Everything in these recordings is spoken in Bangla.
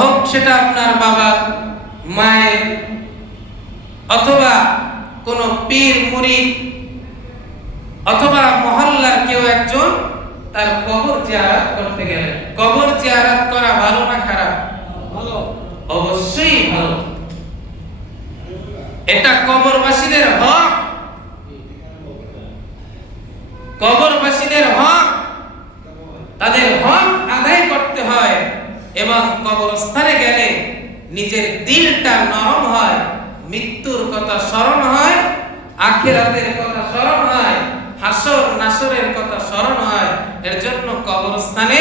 হোক সেটা আপনার বাবা মায়ের অথবা কোন পীর মুরিদ অথবা মহল্লার কেউ একজন তার কবর জিয়ারত করতে গেলেন। কবর জিয়ারত করা ভালো না খারাপ? ভালো, অবশ্যই ভালো। এটা কবরবাসীদের হক, কবরবাসীদের হক, তাদের হক আদায় করতে হয়। এবং কবরস্থানে গেলে নিজের দিলটা নরম হয়, মৃত্যুর কথা স্মরণ হয়, আখিরাতের কথা স্মরণ হয়, হাসর নাসরের কথা স্মরণ হয়। এর জন্য কবরস্থানে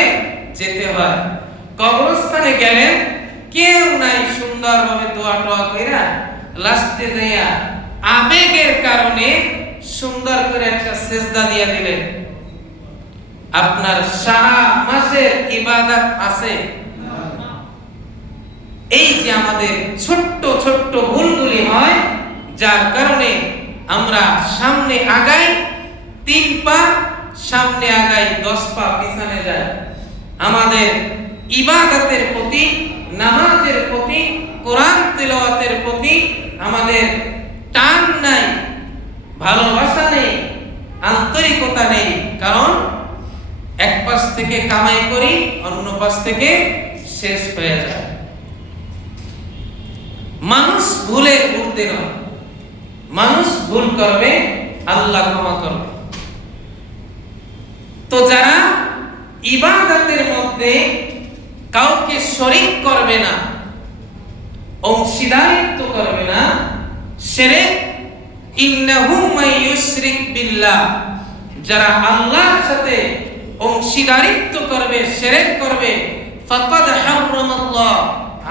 যেতে হয়। কবরস্থানে গেলে কেউ নাই সুন্দরভাবে দোয়া টোয়া কইরা লাস্টে দেয়া আবেগের কারণে সুন্দর করে একটা সেজদা দিয়ে দিলেন। আপনার সারা মাসের ইবাদত আছে। এই যে আমাদের ছোট্ট ছোট্ট ভুলগুলি হয়, যার কারণে আমরা সামনে আগাই 3 পা, সামনে আগাই 10 পা পিছনে যায়। আমাদের ইবাদতের প্রতি, নামাজের প্রতি, কোরআন তিলাওয়াতের প্রতি আমাদের টান নাই, ভালোবাসা নেই, আন্তরিকতা নেই। কারণ এক পাশ থেকে কামাই করি, অন্য পাশ থেকে শেষ হয়ে যায়। মানুষ ভুলের ঊর্ধ্বে নয়, মানুষ ভুল করবে, আল্লাহ ক্ষমা করবে। তো যারা ইবাদতের মধ্যে কাউকে শরীক করবে না, অংশীদারিত্ব করবে না, শিরক, ইন্নাহু মাইয়ুশরিক বিল্লাহ, যারা আল্লাহর সাথে অংশীদারিত্ব করবে, শিরক করবে, ফাকাদ হারামাল্লাহ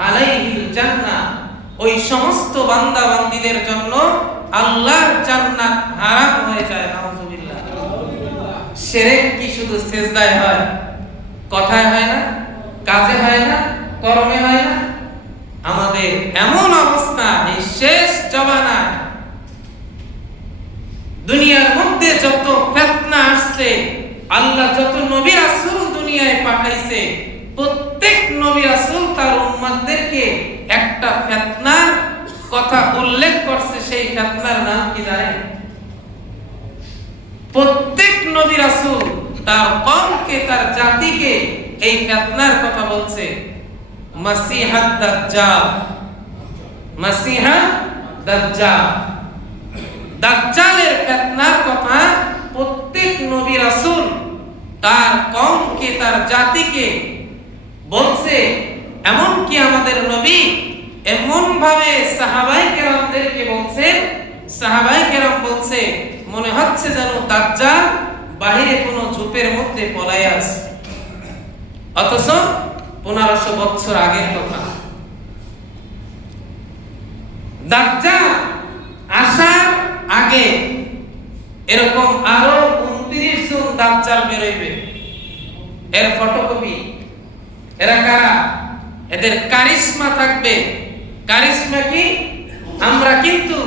আলাইহিল জান্নাহ, ওই সমস্ত বান্দা বান্দীদের জন্য আল্লাহর জান্নাত হারাম হয়ে যায়। নাউযুবিল্লাহ। শিরক কি শুধু সিজদায় হয়? কথায় হয় না, কাজে হয় না, কর্মে হয় না? আমাদের এমন অবস্থা, এই শেষ জমানায় দুনিয়ার মধ্যে যত ফিতনা আসছে, আল্লাহ যত নবী রাসূল দুনিয়ায় পাঠাইছে, প্রত্যেক নবী রাসূল তার উম্মতদেরকে একটা ফিতনার কথা উল্লেখ করছে। সেই ফিতনার নাম কি জানেন? প্রত্যেক নবী রাসূল তার কওমকে, তার জাতিকে এই ফিতনার কথা বলছে। মাসিহাদ দাজ্জাল, মাসিহাদ দাজ্জাল, দাজ্জালের ফিতনার কথা প্রত্যেক নবী রাসূল তার কওমকে, তার জাতিকে বলছে। এমন কি আমাদের নবী এমন ভাবে সাহাবায়ে কেরামদেরকে বলছে, সাহাবায়ে কেরাম বলছে মনে হচ্ছে যেন দাজ্জাল বাহিরে কোনো ঝোপের মধ্যে পলায় আছে। অথচ 1500 বছর আগের কথা। দাজ্জাল আসার আগে এরকম আরো 29 জন দাজ্জাল বের হইবে। এর ফটোকপি। এরা কারা? এদের কারিশমা থাকবে। কারিশমা কি? আমরা কিন্তু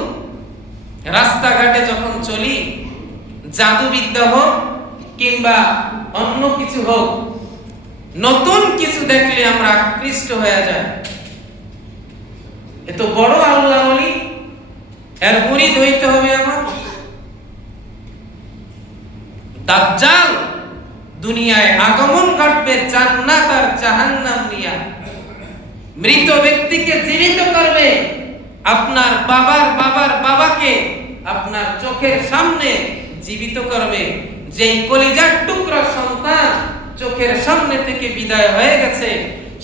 রাস্তাঘাটে যখন চলি, জাদুবিদ্যা হোক কিংবা অন্য কিছু হোক, নতুন কিছু দেখলে আমরা আকৃষ্ট হয়ে যাই। এত বড় আল্লাহ ওলি, এর মুরিদ হইতে হবে আমার। দাজ্জাল দুনিয়ায় আগমন ঘটবে জান্নাত আর জাহান্নাম নিয়ে। মৃত ব্যক্তিকে জীবিত করবে, আপনার বাবার বাবার বাবাকে আপনার চোখের সামনে জীবিত করবে। যেই কলিজার টুকরা সন্তান চোখের সামনে থেকে বিদায় হয়ে গেছে,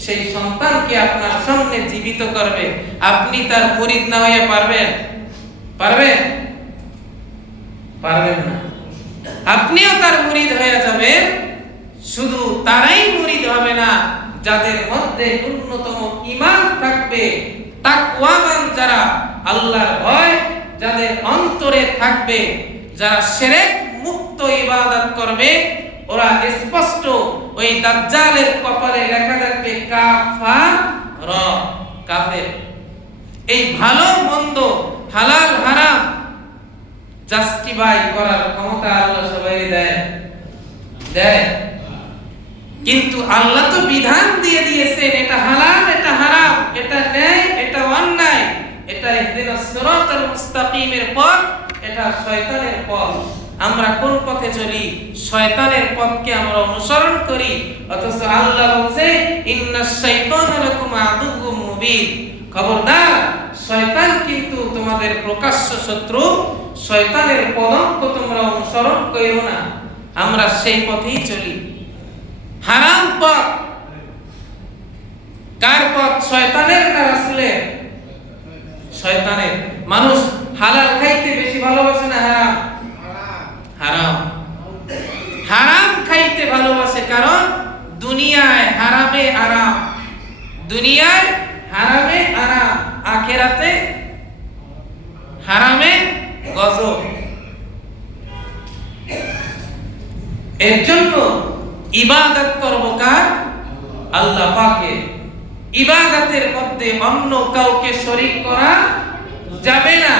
সেই সন্তানকে আপনার সামনে জীবিত করবে। আপনি তার মুরিদ না হয়ে পারবেন? পারবেন? পারবেন না। আপনিও তার মুরিদ হয়ে যাবেন। শুধু তারাই মুরিদ হবে না, যাদের মধ্যে ন্যূনতম ঈমান থাকবে, তাকওয়াবান যারা, আল্লাহর ভয় যাদের অন্তরে থাকবে, যারা শিরক মুক্ত ইবাদত করবে, ওরা স্পষ্ট ওই দাজ্জালের কপালে লেখা থাকবে কাফার, কাফের। এই ভালো মন্দ, হালাল হারাম জাস্টিফাই করার ক্ষমতা আল্লাহ সবাইকে দেয়, দেয়। কিন্তু আল্লাহ তো বিধান দিয়ে দিয়েছেন, এটা হালাল, এটা রহিমের পথ, এটা শয়তানের পথ। আমরা কোন পথে চলি? শয়তানের পথকে আমরা অনুসরণ করি। অথচ আল্লাহ বলছে ইন্নাশ শাইতানা লাকুম আদুউম মুবিন, খবরদার শয়তান কিন্তু তোমাদের প্রকাশ্য শত্রু। শয়তানের পদঙ্ক তোমরা অনুসরণ করো না। আমরা সেই পথেই চলি। হারাম পথ কার পথ? শয়তানের না রাসূলের? শয়তানের। মানুষ হালাল খাইতে বেশি ভালোবাসে না হারাম? হারাম। হারাম খাইতে ভালোবাসে কারণ দুনিয়ায় হারামে আরাম, দুনিয়ায় হারামে আরাম, আখিরাতে হারামে গজব। এর জন্য ইবাদত করব কার? আল্লাহ পাকের। ইবাদতের মধ্যে অন্য কাউকে শরীক করা যাবে না।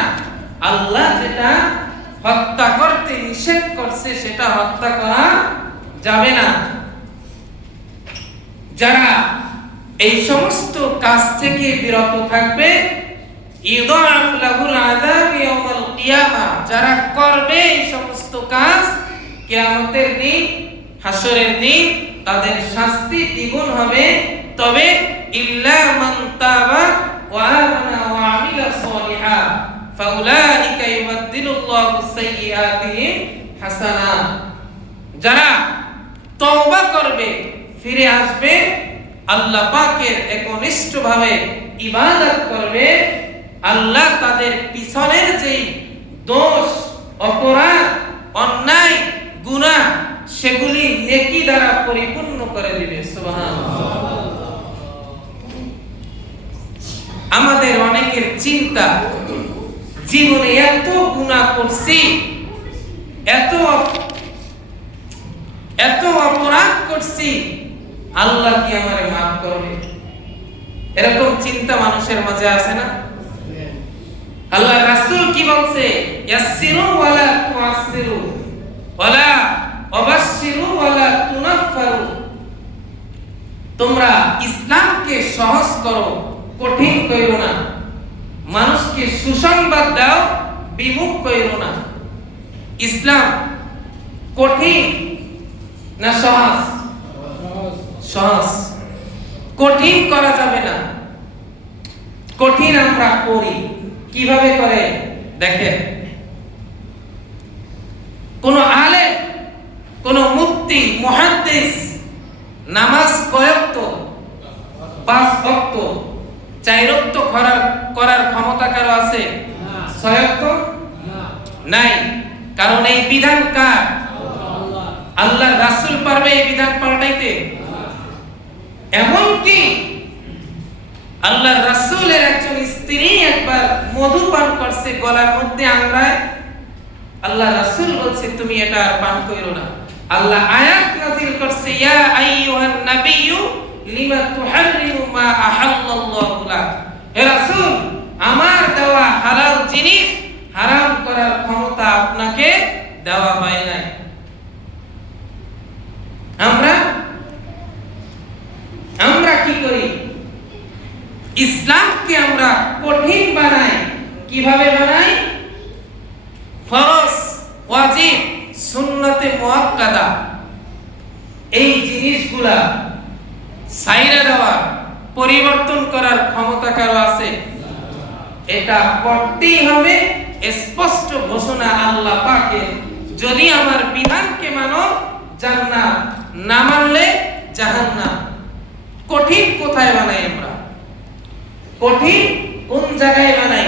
আল্লাহ যেটা হত্যা করতে নিষেধ করছে সেটা হত্যা করা যাবে না। যারা এই সমস্ত কাজ থেকে বিরত থাকবে, ইউদাআফ লাহুল আযাব ইয়াউমাল কিয়ামা, যারা করবে এই সমস্ত কাজ কিয়ামতের দিন, হাসরের দিন তাদের শাস্তি দ্বিগুণ হবে। তবে ইল্লা মান তাবা ওয়া আমানা ওয়া আমিলা সলিহা ফাউলাইকা ইউবাদদিলুল্লাহু সাইয়্যাতিহিম হাসানাত, যারা তওবা করবে, ফিরে আসবে, আল্লাহ পাকের একনিষ্ঠভাবে ইবাদত করবে, আল্লাহ তাদের পিছনের যেই দোষ, অপরাধ, অন্যায়, গুনাহ সেগুলি নেকি দ্বারা পরিপূর্ণ করে দিবে। সুবহানাল্লাহ। আমাদের অনেকের চিন্তা, জীবনে এত গুনাহ করছি, এত অপরাধ করছি, আল্লাহ কি আমারে মাফ করবে? এরকম চিন্তা মানুষের মাঝে আছে না? আল্লাহ রাসূল কি বলছে? ইয়াসসিরু ওয়ালা তুআসসিরু ওয়ালা ওয়াবাশশিরু ওয়ালা তুনাফফারু, তোমরা ইসলামকে সহজ করো, কঠিন কইরো না। মানুষকে সুসংবাদ দাও, বিমুখ কইরো না। ইসলাম কঠিন না সহজ? সহজ। কঠিন করা যাবে না। কঠিন আমরা করি। কিভাবে করে দেখেন, কোন আলেম, কোন মুফতি, মুহাদ্দিস নামাজ কয় ওয়াক্ত? 5 ওয়াক্ত। 4 ওয়াক্ত করার ক্ষমতা কারো আছে? 6 ওয়াক্ত নাই। কারণ এই বিধান কার? আল্লাহ রাসূল পারবে এই বিধান পাল্টাইতে? এমনকি আল্লাহ রাসূলের একজন স্ত্রী একবার মধু পান করছে গলার মধ্যে আংরায়, আল্লাহ রাসূল বলছে তুমি এটা আর পান কইরো না। আল্লাহ আয়াত নাযিল করছে, ইয়া আইয়ুহান নাবিয়্যু লিমা তুহাররিমু মা আহাল্লাল্লাহু লাক, হে রাসূল আমার দেওয়া হালাল জিনিস হারাম করার ক্ষমতা আপনাকে দেওয়া হয় নাই। আমরা কি করি? ইসলামকে আমরা কঠিন বানাই। কিভাবে বানাই? ফরজ, ওয়াজিব, সুন্নতে মুআক্কাদা এই জিনিসগুলা ছাইরা দেওয়া, পরিবর্তন করার ক্ষমতা কারো আছে? এটা করতেই হবে। স্পষ্ট ঘোষণা আল্লাহ পাকের, যদি আমার বিধানকে মানো জান্নাত, না মানলে জাহান্নাম। কঠিন কোথায় বানাই আমরা? কঠিন কোন জায়গায় বানাই?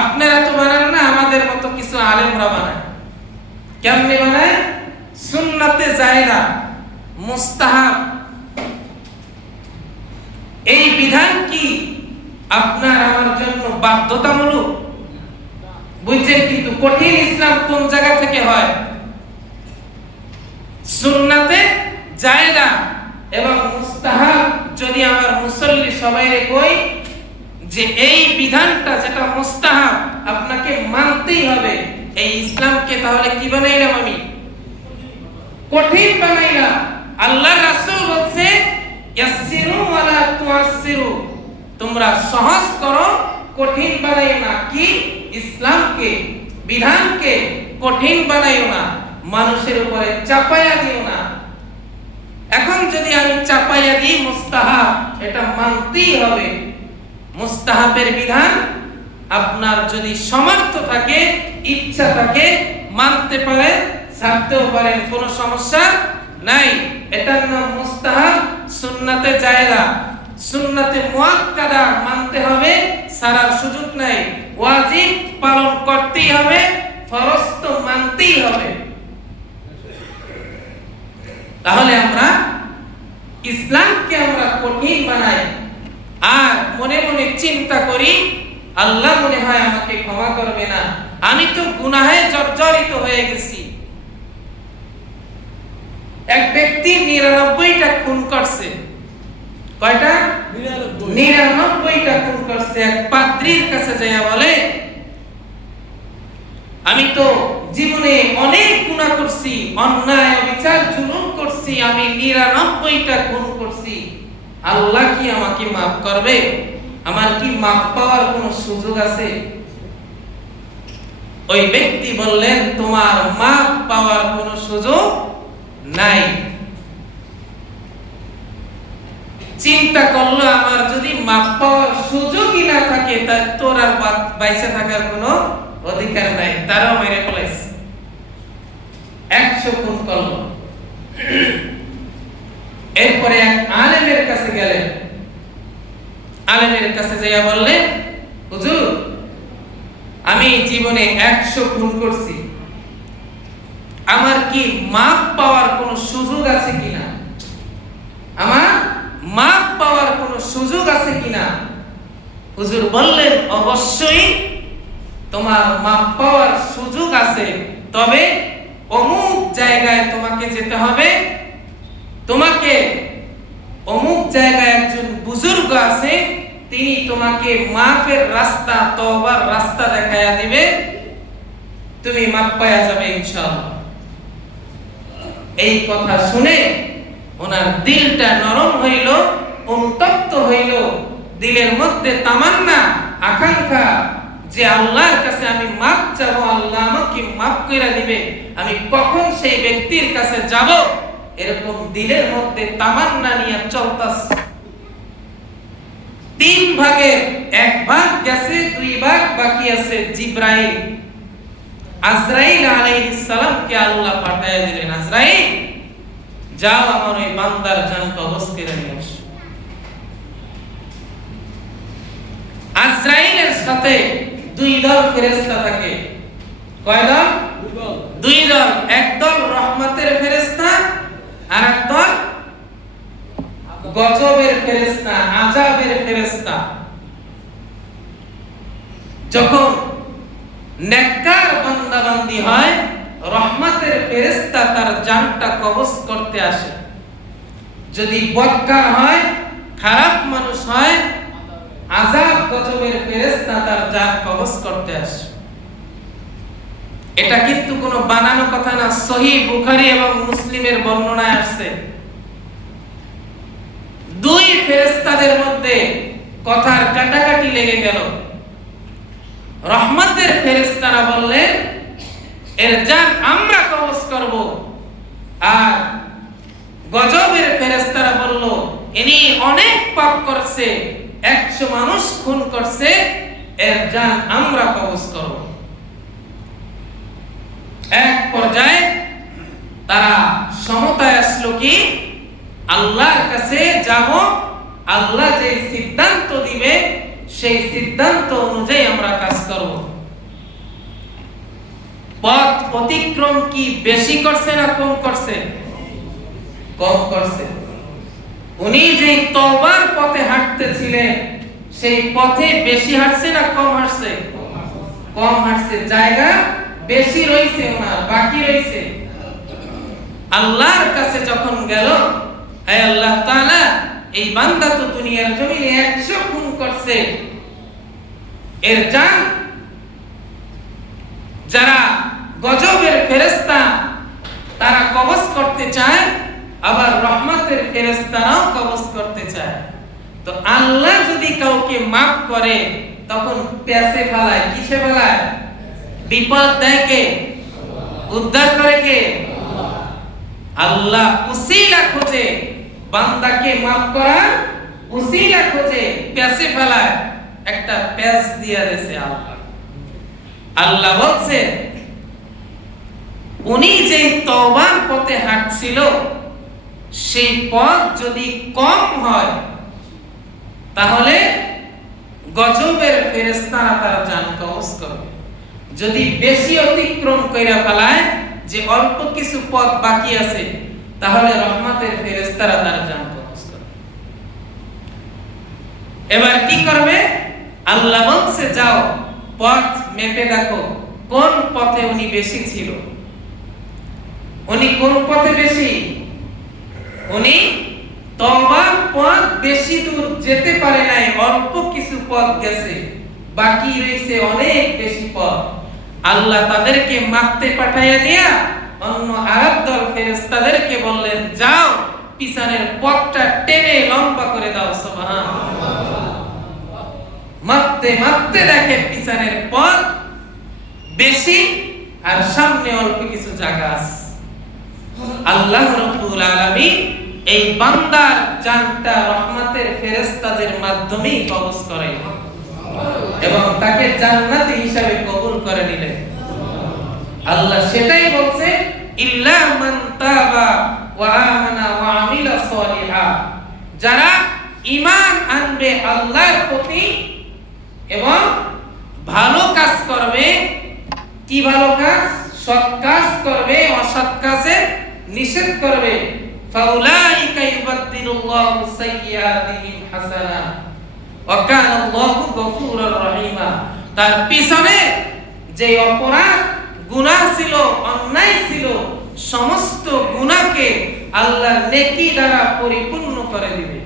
আপনারা তো বানান না, আমাদের মতো কিছু আলেমরা বানায়। কেমনে বানায়? সুন্নাতে জায়েদা, মুস্তাহাব, এই বিধান কি আপনার আমার জন্য বাধ্যতামূলক? বুঝছেন? কিন্তু কঠিন ইসলাম কোন জায়গা থেকে হয়? সুন্নাতে জায়েদা এবং মুস্তাহাব। যদি আমার মুসল্লি সবাইরে কই যে এই বিধানটা যেটা মুস্তাহাব আপনাকে মানতেই হবে, এই ইসলামকে তাহলে কি বানাইলাম আমি? কঠিন বানাইলাম। আল্লাহ রাসূল বলছে ইয়াসসিরু ওয়ালা তুআসসিরু, তোমরা সহজ করো, কঠিন বানাইও না। কি? ইসলামকে, বিধানকে কঠিন বানাইও না, মানুষের উপরে চাপাইয়া দিও না। এখন যদি আমি চাপাইয়া দিই মুস্তাহাব, এটা মানতেই হবে। মুস্তাহাবের বিধান আপনার যদি সামর্থ্য থাকে, ইচ্ছা থাকে, মানতে পারেন, ছাড়তেও পারেন, কোনো সমস্যা নাই। এটার নাম মুস্তাহাব। সুন্নাতে জায়েজা, সুন্নাতে মুআক্কাদা মানতে হবে, ছাড়ার সুযোগ নাই। ওয়াজিব পালন করতেই হবে, ফরজ তো মানতেই হবে। তাহলে আমরা ইসলামকে আমরা কঠিন বানাই আর মনে মনে চিন্তা করি আল্লাহ মনে হয় আমাকে ক্ষমা করবে না, আমি তো গুনাহে জর্জরিত হয়ে গেছি। এক ব্যক্তি 99টা খুন করছে। কয়টা? 99টা খুন করছে। এক পাদ্রীর কাছে যাইয়া বলে, আমি তো জীবনে অনেক গুনাহ করছি, অন্যায় অবিচার জুলুম করছি, আমি 99টা খুন করছি, আল্লাহ কি আমাকে মাফ করবে? আমার কি মাফ পাওয়ার কোনো সুযোগ আছে? ওই ব্যক্তি বললেন, তোমার মাফ পাওয়ার কোনো সুযোগ নাই। চিন্তা করলো, আমার যদি মাফ পাওয়ার সুযোগই না থাকে, তার তোর আর বাইসে থাকার কোনো অধিকার নাই। তারাও মেরে ফেলেছে, 100 খুন করলো। এরপরে এক আলেমের কাছে গেলেন, আলেমের কাছে যাইয়া বললেন, হুজুর আমি জীবনে 100 খুন করছি, আমার কি মাফ পাওয়ার কোনো সুযোগ আছে কিনা? আমার মাফ পাওয়ার কোনো সুযোগ আছে কিনা? হুজুর বললেন, অবশ্যই তোমার মাফ পাওয়ার সুযোগ আছে, তবে অমুক জায়গায় তোমাকে যেতে হবে, তোমাকে অমুক জায়গায় একজন বুজুর্গ আছে, তিনি তোমাকে মাফের রাস্তা, তওবার রাস্তা দেখায়া দিবে, তুমি মাফ পাওয়া যাবে ইনশাআল্লাহ। এই কথা শুনে ওনার দিলটা নরম হইল, অনুতপ্ত হইল, দিলের মধ্যে তামান্না, আকাঙ্ক্ষা যে আল্লাহর কাছে আমি মাফ চাবো, আল্লাহ আমাকে মাফ করে দিবে, আমি কখন সেই ব্যক্তির কাছে যাব, এরকম দিলের মধ্যে তামান্না নিয়ে চলতাছে। 3 ভাগের 1 ভাগ গেছে, 2 ভাগ বাকি আছে। জিবরাইল, আজরাইল আলাইহিস সালামকে আল্লাহ পাঠায় দিলেন, আজরাইল যাও আমার এই বান্দার জান কবজ করে নিয়ে আসো। আজরাইলের সাথে 2 দল ফেরেশতা থাকে। কয় দল? 2 দল। এক দল রহমতের ফেরেশতা, আর এক দল গজবের ফেরেশতা, আযাবের ফেরেশতা। যখন নেককার বান্দা বান্দি হয়, রহমতের ফেরেশতা তার জানটা কবজ করতে আসে। যদি বদকার হয়, খারাপ মানুষ হয়, আযাব গজবের ফেরেশতা তার জান কবজ করতে আসে। এটা কিন্তু কোনো বানানো কথা না, সহিহ বুখারী এবং মুসলিমের বর্ণনায় আসছে। 2 ফেরেশতাদের মধ্যে কথার কাটাকাটি লেগে গেল। রহমতের ফেরেশতারা বললেন, এর জান আমরা কবজ করব, আর গজবের ফেরেশতারা বলল, ইনি অনেক পাপ করছে, 100 মানুষ খুন করছে, এর জান আমরা কবজ করব। এক পর্যায়ে তারা সমতায় আসলো, কি আল্লাহর কাছে যাব, আল্লাহ যে সিদ্ধান্ত দিবে সেই সিদ্ধান্ত অনুযায়ী আমরা কাজ করব। পথ অতিক্রম কি বেশি করছে না কম করছে? কম করছে। উনি যে তওবার পথে হাঁটতেছিলেন, সেই পথে বেশি হাঁটছে না কম হাঁটছে? কম হাঁটছে। জায়গা বেশি রইছে, ওনার বাকি রইছে। আল্লাহর কাছে যখন গেল, হে আল্লাহ তাআলা, এই বান্দা তো দুনিয়ার জমিনে 100 খুন করছে, এর জান যারা গজবের ফেরেশতা তারা কবজ করতে চায়, আবার রহমতের ফেরেশতারাও কবজ করতে চায়। তো আল্লাহ যদি কাউকে মাফ করে, তখন প্যাসে ফেলায়, কিসে ফেলায়? বিপদ দেয় কে? উদ্ধার করে কে? আল্লাহ উসিলা খোঁজে, বান্দাকে মাফ করার উসিলা খোঁজে, প্যাসে ফেলায়। একটা প্যাস দিয়া দিয়েছে আল্লাহ। আল্লাহ বলছে উনি যে তওবার পথে হাঁটছিল সেই পথ যদি কম হয় তাহলে গজবের ফেরেশতারা তার জান কবজ করবে। যদি বেশি অতিক্রম কইরা ফেলায়, যে অল্প কিছু পথ বাকি আছে, তাহলে রহমতের ফেরেশতারা তার জান কবজ করবে। এবার কি করবে? আল্লাহ বলছে যাও পথ মেপে দেখো কোন পথে উনি বেশি ছিল। উনি কোন পথে বেশি? উনি তওবার পথ বেশি দূর যেতে পারে নাই, অল্প কিছু পথ গেছে, বাকি রয়েছে অনেক বেশি পথ। আল্লাহ তাদেরকে মারতে পাঠাইয়া দিয়া অন্য আরব দল ফেরেশতাদেরকে বললেন যাও পিছনের পথটা টেনে লম্বা করে দাও। সুবহানাল্লাহ। মারতে মারতে দেখে পিছনের পথ বেশি আর সামনে অল্প কিছু জায়গা আছে। আল্লাহ রাব্বুল আলামিন এই বান্দার জানটা রহমতের ফেরেশতাদের মাধ্যমে কবজ করাইলেন এবং তাকে জান্নাতি হিসাবে কবুল করে নিলেন। আল্লাহ সেটাই বলছে ইল্লা মান তাবা ওয়া আমানা ওয়া আমিলা সলিহা, যারা ঈমান আনবে আল্লাহর প্রতি এবং ভালো কাজ করবে। কি ভালো কাজ? সৎ কাজ করবে, অসৎ কাজে নিষেধ করবে। ফাউলাইকা ইউবাদদিলুল্লাহু সাইয়্যাতিহিম হাসানা ওয়া কানাল্লাহু গফুরুর রহিমা। তার পিছনে যে অপরাধ গুনাহ ছিল, অন্যায় ছিল, সমস্ত গুনাহকে আল্লাহ নেকি দ্বারা পরিপূর্ণ করে দিবে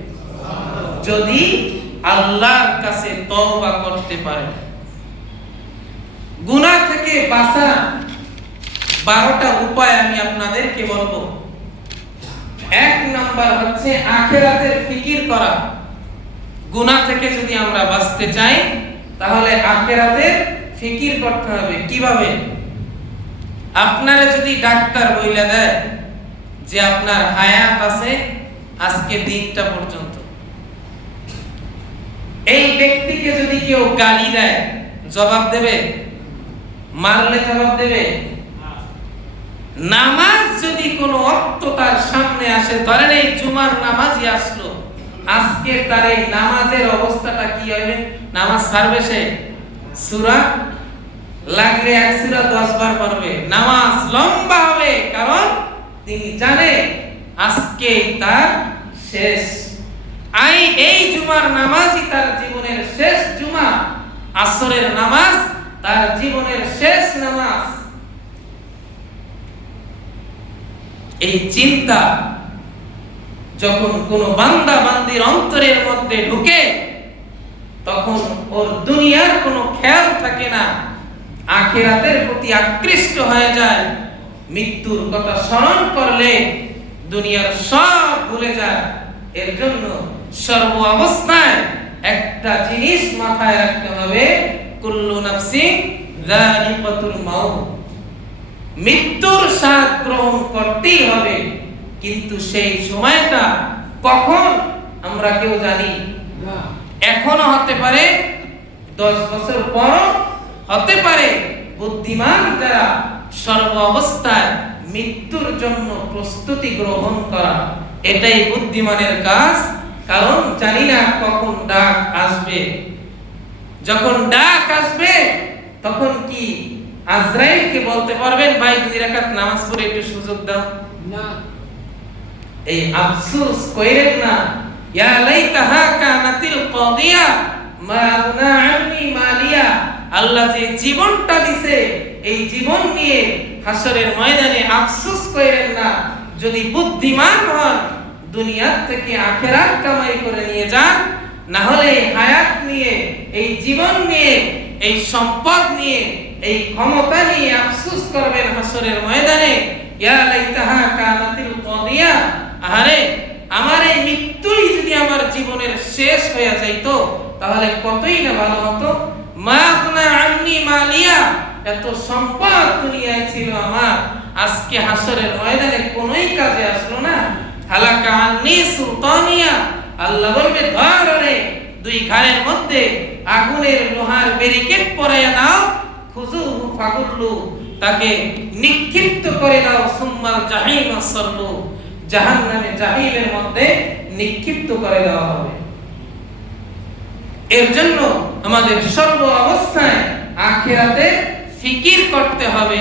যদি আল্লাহর কাছে তওবা করতে পারে। গুনাহ থেকে বাঁচা 12টা উপায় আমি আপনাদেরকে বলবো। 1 নাম্বার হচ্ছে আখিরাতের ফিকির করা। গুনাহ থেকে যদি আমরা বাঁচতে চাই তাহলে আখিরাতের ফিকির করতে হবে। কিভাবে? আপনারা যদি ডাক্তার বইলা দেয় যে আপনার হায়াত আছে আজকে দিনটা পর্যন্ত, এই ব্যক্তিকে যদি কেউ গালি দেয় জবাব দেবে? মারলে জবাব দেবে? নামাজ যদি কোনো ওয়াক্ত তার সামনে আসে, ধরেন এই জুমার নামাজই আসলো, আজকে তার এই নামাজের অবস্থাটা কি হবে? নামাজ ছাড়বে সে? সূরা লাগলে 1 সূরা 10 বার পড়বে, নামাজ লম্বা হবে, কারণ তিনি জানে আজকে তার শেষ। এই জুমার নামাজই তার জীবনের শেষ জুমা, আসরের নামাজ তার জীবনের শেষ নামাজ। এই চিন্তা যখন কোন বান্দা বান্দির অন্তরের মধ্যে ঢুকে তখন ওর দুনিয়ার কোনো খেয়াল থাকে না, আখিরাতের প্রতি আকৃষ্ট হয়ে যায়। মৃত্যুর কথা স্মরণ করলে দুনিয়ার সব ভুলে যায়। এর জন্য সর্ব অবস্থায় একটা জিনিস মাথায় রাখতে হবে, কুল্লু নাফসিন যায়িকাতুল মাউত। মৃত্যুর স্বাদ গ্রহণ করতেই হবে, কিন্তু সেই সময়টা কখন আমরা কেউ জানি না। এখনো হতে পারে, 10 বছর পর হতে পারে। বুদ্ধিমান যারা সর্ব অবস্থায় মৃত্যুর জন্য প্রস্তুতি গ্রহণ করা, এটাই বুদ্ধিমানের কাজ। কারণ জানি না কখন ডাক আসবে। যখন ডাক আসবে তখন কি আজরাইলকে বলতে পারবেন ভাই 2 রাকাত নামাজ পড়ে একটু সুযোগ দাও? না। এই আফসোস কইরেন না, ইয়া লাইতাহা কানাতিল কাদিয়া মা আগনা আন্নি মালিয়া। আল্লাহ যে জীবনটা দিছে এই জীবন নিয়ে হাসরের ময়দানে আফসোস কইরেন না। যদি বুদ্ধিমান হন দুনিয়া থেকে আখিরাত কামাই করে নিয়ে যান, না হলে হায়াত নিয়ে, এই জীবন নিয়ে, এই সম্পদ নিয়ে, এই ক্ষমতা নিয়ে আফসোস করবেন হাসরের ময়দানে। ইয়া লাইতাহা কানাতিল কাদিয়া, আরে আমার এই মৃত্যুই যদি আমার জীবনের শেষ হয়ে যাইতো তাহলে কতই না ভালো হতো। মা আগনা আন্নি মালিয়া, এত সম্পদ দুনিয়ায় ছিল আমার, আজকে হাসরের ময়দানে কোনোই কাজে আসলো না। হালাকা আন্নি সুলতানিয়া, আল্লাহ বলবে ধর রে, দুই ঘাড়ের মধ্যে আগুনের লোহার ব্যারিকেড পরাইয়া দাও, খুজুহু ফাগুল্লু, তাকে নিক্ষিপ্ত করে দাও, সুম্মাল জাহিমা সাল্লু, জাহান্নামে জাহিমের মধ্যে নিক্ষিপ্ত করে দেওয়া হবে। এর জন্য আমাদের সর্ব অবস্থায় আখিরাতে ফিকির করতে হবে।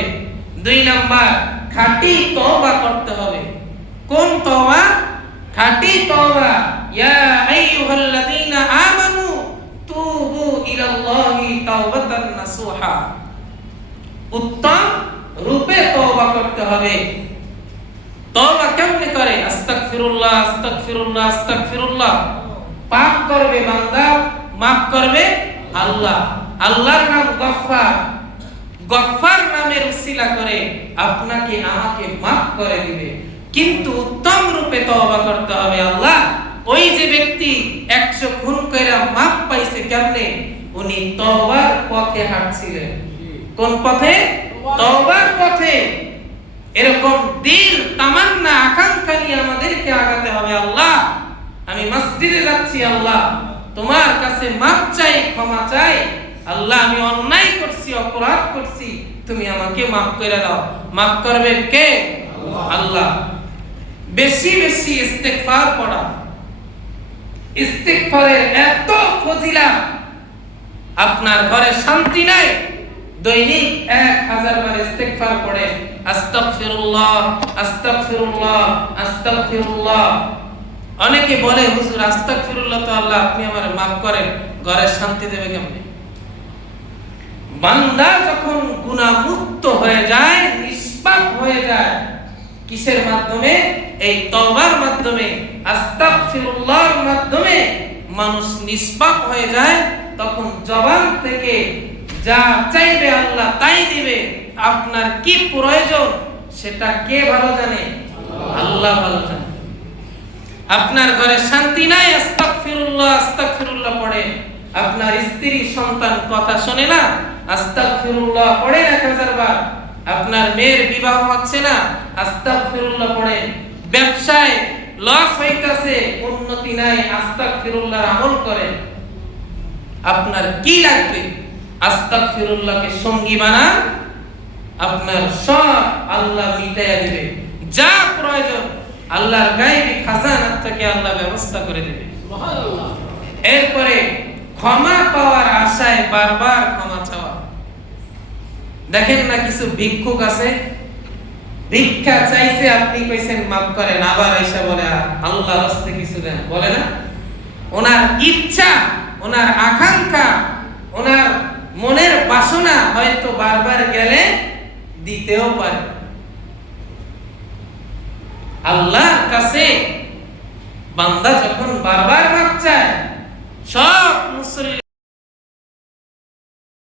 2 নাম্বার, খাঁটি তওবা করতে হবে। কোন তওবা? খাঁটি তওবা। ইয়া আইয়ুহাল্লাযীনা আমানু তুবু ইলাল্লাহি তাওবাতান নাসুহা, উত্তম রূপে তওবা করতে হবে। তওবা কেমনে করে? আস্তাগফিরুল্লাহ আস্তাগফিরুল্লাহ আস্তাগফিরুল্লাহ। পাপ করবে বান্দা, মাফ করবে আল্লাহ। আল্লাহর নাম গফফার, গফফার নামের উসিলা করে আপনাকে আমাকে মাফ করে দিবে। কিন্তু উত্তম রূপে তওবা করতে হবে। আল্লাহ, ওই যে ব্যক্তি 100 খুন কইরা মাফ পাইছে কেমনে? উনি তওবার পথে হাঁটছিলেন। কোন পথে? তওবার পথে। এরকম দিল তামান্না আকাঙ্ক্ষা নিয়ে আমাদেরকে আগাতে হবে। আল্লাহ, আমি মসজিদে যাচ্ছি, আল্লাহ তোমার কাছে মাফ চাই, ক্ষমা চাই। আল্লাহ, আমি অন্যায় করছি, অপরাধ করছি, তুমি আমাকে মাফ করে দাও। মাফ করবেন কে? আল্লাহ। বেশি বেশি ইস্তেগফার পড়া। ইস্তেগফারের এত ফজিলত, আপনার ঘরে শান্তি নাই, দৈনিক 1000 বার ইস্তেগফার পড়ে, আস্তাগফিরুল্লাহ আস্তাগফিরুল্লাহ আস্তাগফিরুল্লাহ। অনেকে বলে, হুজুর আস্তাগফিরুল্লাহ তো আল্লাহ আপনি আমার মাফ করেন, ঘরে শান্তি দেবে কেমনে? বান্দা যখন গুনাহ মুক্ত হয়ে যায়, নিষ্পাপ হয়ে যায়, কিসের মাধ্যমে? এই তওবার মাধ্যমে, আস্তাগফিরুল্লাহর মাধ্যমে মানুষ নিষ্পাপ হয়ে যায়। তখন জবান থেকে যা চাইবে আল্লাহ তাই দিবে। আপনার কি প্রয়োজন সেটা কে ভালো জানে? আল্লাহ ভালো জানে। আপনার ঘরে শান্তি নাই, আস্তাগফিরুল্লাহ আস্তাগফিরুল্লাহ পড়ে। আপনার স্ত্রী সন্তান কথা শোনে না, আস্তাগফিরুল্লাহ পড়ে 1000 বার। আপনার মেয়ের বিবাহ হচ্ছে না, আস্তাগফিরুল্লাহ পড়েন। ব্যবসায় লস হইতাছে, উন্নতি নাই, আস্তাগফিরুল্লাহর আমল করেন। আপনার কি লাগবে? আস্তাগফিরুল্লাহকে সঙ্গী বানান, আপনার সব আল্লাহ মিটাইয়া দিবে। যা প্রয়োজন আল্লাহর গায়বী খাজানা থেকে আল্লাহ ব্যবস্থা করে দেবে। সুবহানাল্লাহ। এরপরে ক্ষমা পাওয়ার আশায় বারবার ক্ষমা চাওয়া। দেখেন না, কিছু ভিক্ষুক আছে, ভিক্ষা চাইছে, আপনি কইছেন মাফ করেন, আবার এসে বলে আল্লাহর রাস্তায় কিছু দেন, বলে না? ওনার ইচ্ছা, ওনার আকাঙ্ক্ষা, ওনার মনের বাসনা হয়তো বারবার গেলে দিতেও পারে। আল্লাহর কাছে বান্দা যখন বারবার মাফ চায়, সব